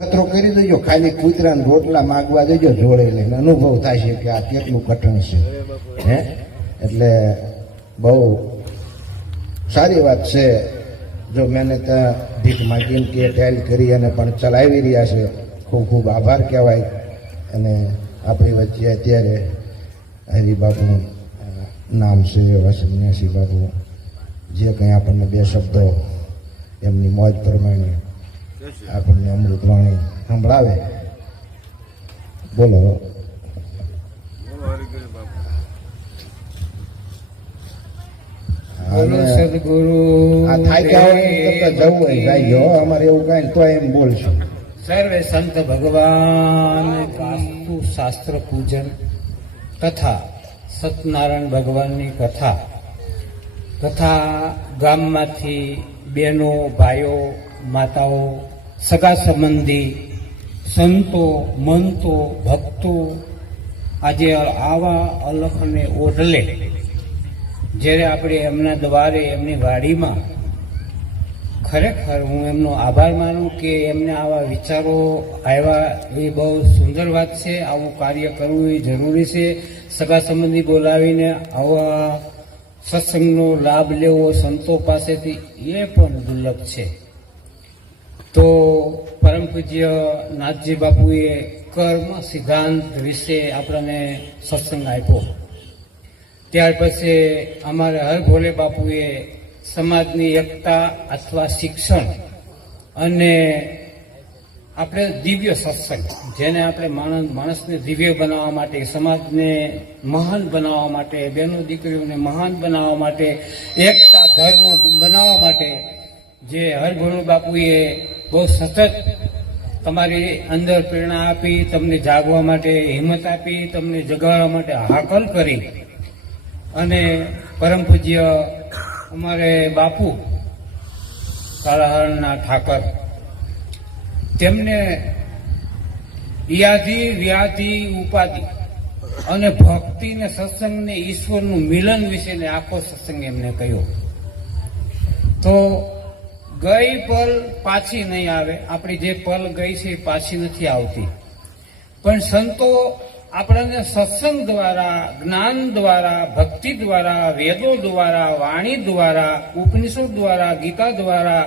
કતરો કરી દેજો, ખાલી કૂતરાને રોટલા માગવા દેજો જોડે લઈને, અનુભવ થાય છે કે આ કેટલું કઠણ છે. હે એટલે બહુ સારી વાત છે. જો મેને ત્યાં ભીખ માગીને કે ટેલ કરી અને પણ ચલાવી રહ્યા છે, ખૂબ ખૂબ આભાર કહેવાય. અને આપણી વચ્ચે અત્યારે હરિબાબુનું નામ છે એવા સંન્યાસી બાબુ, જે કંઈ આપણને બે શબ્દો એમની મોજ પ્રમાણે આપણને અમૃતવાણી સંભળાવે. બોલો. અમારે એવું કઈ તો એમ બોલશું. સર્વે સંત ભગવાન વાસ્તુ શાસ્ત્ર પૂજન તથા સત્યનારાયણ ભગવાનની કથા ગામમાંથી બહેનો, ભાઈઓ, માતાઓ, સગા સંબંધી, સંતો, મંતો, ભક્તો આજે આવા અલખને ઓઢલે જ્યારે આપણે એમના દ્વારે, એમની વાડીમાં, ખરેખર હું એમનો આભાર માનું કે એમને આવા વિચારો આવ્યા. એ બહુ સુંદર વાત છે. આવું કાર્ય કરવું એ જરૂરી છે. સગા સંબંધી બોલાવીને આવા સત્સંગનો લાભ લેવો સંતો પાસેથી એ પણ દુર્લભ છે. તો પરમ પૂજ્ય નાથજી બાપુએ કર્મ સિદ્ધાંત વિશે આપણને સત્સંગ આપ્યો. ત્યાર પછી અમારે હર ભોલે બાપુએ સમાજની એકતા અથવા શિક્ષણ અને આપણે દિવ્ય સત્સંગ, જેને આપણે માણસને દિવ્ય બનાવવા માટે, સમાજને મહાન બનાવવા માટે, બહેનો દીકરીઓને મહાન બનાવવા માટે, એકતા ધર્મ બનાવવા માટે જે હર ભોલે બાપુએ બહુ સતત તમારી અંદર પ્રેરણા આપી, તમને જાગવા માટે હિંમત આપી, તમને જગાડવા માટે હાકલ કરી. અને પરમ પૂજ્ય અમારે બાપુ કાળાહરના ઠાકર, તેમને યાધિ વ્યાધિ ઉપાધિ અને ભક્તિ ને સત્સંગ ને ઈશ્વરનું મિલન વિશેને આખો સત્સંગ એમને કહ્યો. તો ગઈ પલ પાછી નહીં આવે. આપણી જે પલ ગઈ છે એ પાછી નથી આવતી. પણ સંતો આપણને સત્સંગ દ્વારા, જ્ઞાન દ્વારા, ભક્તિ દ્વારા, વેદો દ્વારા, વાણી દ્વારા, ઉપનિષદ દ્વારા, ગીતા દ્વારા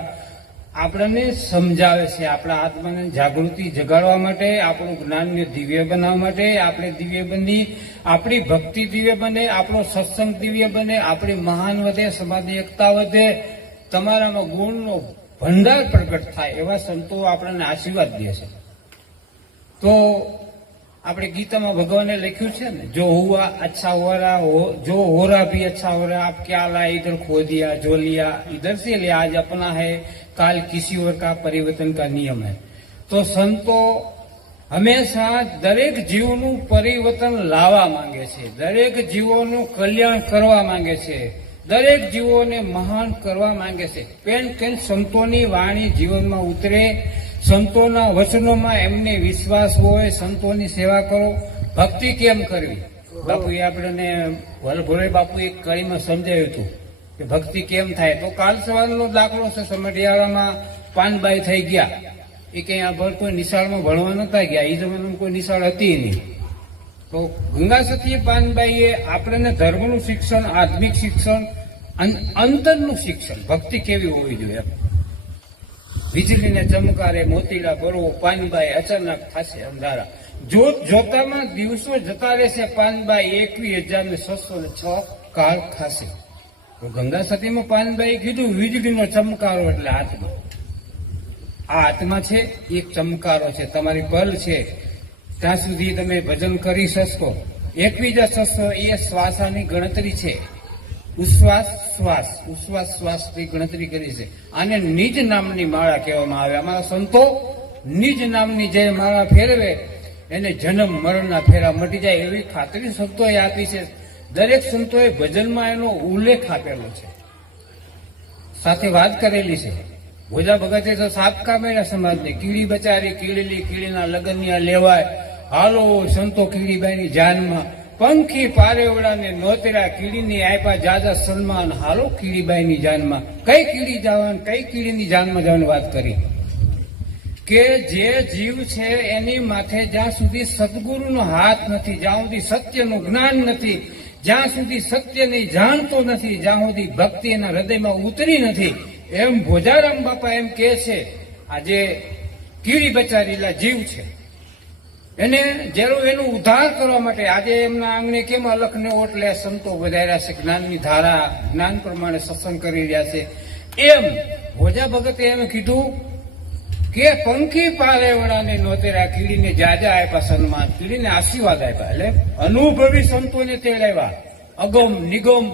આપણને સમજાવે છે. આપણા આત્માને જાગૃતિ જગાડવા માટે, આપણું જ્ઞાનને દિવ્ય બનાવવા માટે, આપણે દિવ્ય બની, આપણી ભક્તિ દિવ્ય બને, આપણો સત્સંગ દિવ્ય બને, આપણી મહાન વધે, સમાજની એકતા વધે, તમારામાં ગુણનો ભંડાર પ્રગટ થાય, એવા સંતો આપણને આશીર્વાદ દે છે. તો આપણે ગીતામાં ભગવાને લખ્યું છે ને, જો હુઆ અચ્છા હો રહા હો, જો હો રહા ભી અચ્છા હો રહા, આપ ક્યા લાए इधर खो दिया, जो लिया इधर से लिया, आज अपना है, काल किसी और का परिवर्तन का नियम है. તો સંતો હંમેશા દરેક જીવનું પરિવર્તન લાવવા માંગે છે, દરેક જીવોનું કલ્યાણ કરવા માંગે છે, દરેક જીવોને મહાન કરવા માંગે છે. કેમ સંતોની વાણી જીવનમાં ઉતરે, સંતોના વચનોમાં એમને વિશ્વાસ હોય, સંતોની સેવા કરો. ભક્તિ કેમ કરવી? બાપુએ આપણને ભોલે બાપુ એક કડીમાં સમજાવ્યું હતું કે ભક્તિ કેમ થાય. તો કાલ સવારનો દાખલો છે. સમઢિયાળામાં પાનબાઈ થઈ ગયા. એ કઈ આ કોઈ નિશાળમાં ભણવા નતા ગયા. એ જમાનામાં કોઈ નિશાળ હતી નહીં. તો ગંગા સતી પાનબાઈએ આપણને ધર્મનું શિક્ષણ, આત્મિક શિક્ષણ, અંતરનું શિક્ષણ, ભક્તિ કેવી હોવી જોઈએ. વીજળીને ચમકારે મોતીલા બળવો, પાનબાઈ અચાનક થશે અંધારા. જોત જોતામાં દિવસો જતા રહેશે, પાનબાઈ 21,606 કાળ ખાશે. તો ગંગા સતીમાં પાનબાઈ કીધું વીજળીનો ચમકારો એટલે આત્મા. આ આત્મા છે, એક ચમકારો છે, તમારી પલ છે. ત્યાં સુધી તમે ભજન કરી શકશો. 21,600 એ શ્વાસાની ગણતરી છે. ઉશ્વાસ શ્વાસ, ઉશ્વાસ શ્વાસની ગણતરી કરી છે. આને નિજ નામની માળા કહેવામાં આવે. અમારા સંતો નિજ નામની જે માળા ફેરવે એને જન્મ મરણના ફેરા મટી જાય એવી ખાતરી સંતોએ આપી છે. દરેક સંતોએ ભજનમાં એનો ઉલ્લેખ આપેલો છે, સાથે વાત કરેલી છે. ભોજા ભગતે તો સાબકા મેળા સમાજને, કીડી બચારી કીડેલી, કીડીના લગનિયા લેવાય, હાલો સંતો કીડીબાઈની જાનમાં, પંખી પારેવડાને નોતરા, કીડીની આપ્યા જાજા સન્માન, હાલો કીડીબાઈની જાનમાં. કઈ કીડી જવાનું, કઈ કીડીની જાનમાં જવાની વાત કરી. કે જે જીવ છે એની માથે જ્યાં સુધી સદગુરુનો હાથ નથી, જ્યાં સુધી સત્યનું જ્ઞાન નથી, જ્યાં સુધી સત્યને જાણતો નથી, જ્યાં સુધી ભક્તિ એના હૃદયમાં ઉતરી નથી, એમ ભોજારામ બાપા એમ કહે છે આ જે કીડી બચારેલા જીવ છે એને જેનું એનું ઉદ્ધાર કરવા માટે આજે એમના આંગણે કેમ અલખને ઓટલે સંતો વધાર્યા છે, જ્ઞાનની ધારા જ્ઞાન પ્રમાણે સત્સંગ કરી રહ્યા છે, એમ ભોજા ભગતે એમ કીધું કે પંખી પારેવડાને નોતેરા, કીડીને જાજા આપ્યા સન્માન, કીડીને આશીર્વાદ આપ્યા. એટલે અનુભવી સંતોને તેડાવ્યા. અગમ નિગમ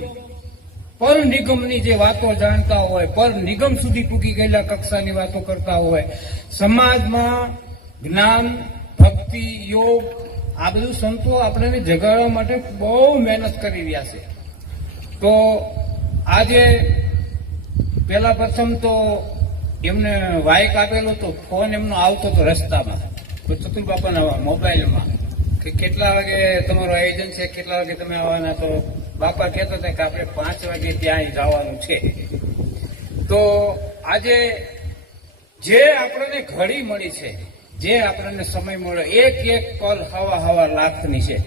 પર નિગમની જે વાતો જાણતા હોય, પર નિગમ સુધી પૂકી ગયેલા કક્ષાની વાતો કરતા હોય, સમાજમાં જ્ઞાન ભક્તિ યોગ આ બધું સંતો આપણને જગાડવા માટે બહુ મહેનત કરી રહ્યા છે. તો આજે પેલા પ્રથમ તો એમને વાઇક આપેલો તો ફોન એમનો આવતો હતો રસ્તામાં, તો ચતુરબાપાના મોબાઈલમાં કે કેટલા વાગે તમારું આયોજન છે, કેટલા વાગે તમે આવવાના, તો બાપા કહેતા હતા કે આપણે 5 વાગે ત્યાં જવાનું છે. તો આજે જે આપણને ઘડી મળી છે, જે આપણને સમય મળ્યો, એક એક પલ હવા લાખની છે.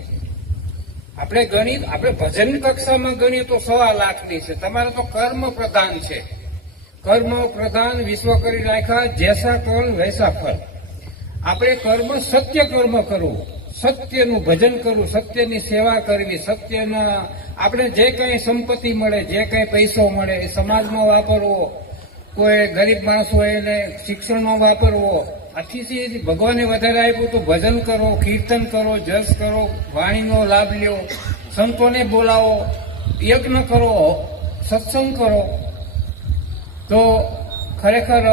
આપણે ભજન કક્ષામાં ગણીએ તો 1.25 લાખની છે. તમારે તો કર્મ પ્રધાન છે. કર્મ પ્રધાન વિશ્વ કરી રાખ્યા, જૈસા કર્મ વૈસા ફળ. આપણે કર્મ સત્ય કર્મ કરવું, સત્યનું ભજન કરવું, સત્યની સેવા કરવી, સત્યના આપણે જે કંઈ સંપત્તિ મળે, જે કંઈ પૈસો મળે એ સમાજમાં વાપરવો, કોઈ ગરીબ માણસ હોય એને શિક્ષણમાં વાપરવો. આથી ભગવાને વધારે આપ્યું તો ભજન કરો, કીર્તન કરો, જસ કરો, વાણીનો લાભ લ્યો, સંતોને બોલાવો, યજ્ઞ કરો, સત્સંગ કરો. તો ખરેખર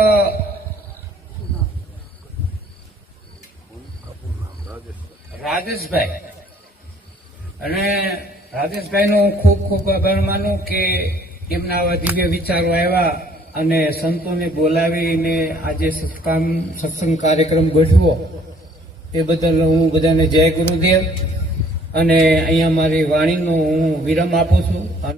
રાજેશભાઈ અને રાજેશભાઈનો ખૂબ ખૂબ આભાર માનું કે એમના આવા દિવ્ય વિચારો આવ્યા અને સંતોને બોલાવીને આજે સત્સંગ કાર્યક્રમ ગોઠવો એ બદલ હું બધાને જય ગુરુદેવ. અને અહીંયા મારી વાણીનો હું વિરામ આપું છું.